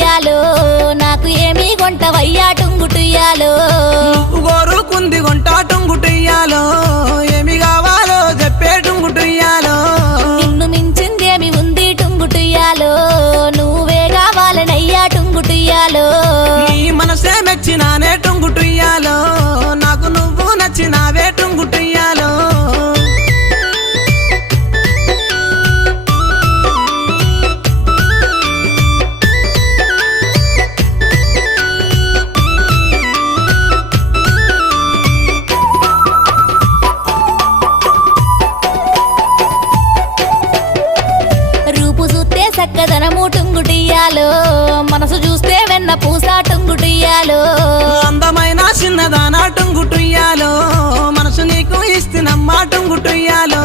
టుంగుటుయ్యాలో నాకు ఏమీ కొంటవయ్యా టుంగుటుయ్యాలో గోరుకుంది కొంటా టుంగుటుయ్యాలో ఏమి కావాలో చెప్పే టుంగుటుయ్యాలో నిన్ను మించిందేమి ఉంది టుంగుటుయ్యాలో నువ్వే కావాలనయ్యా టుంగుటుయ్యాలో నీ మనసే మెచ్చినానే టుంగుటుయ్యాలో నాకు నువ్వు నచ్చినావే టుంగుటుయ్యాలో రూపు చూస్తే చక్కదనము టుంగుటుయ్యాలో మనసు చూస్తే వెన్న పూస టుంగుటుయ్యాలో అందమైన చిన్నదానా టుంగుటుయ్యాలో మనసు నీకు ఇస్తున్నమ్మా టుంగుటుయ్యాలో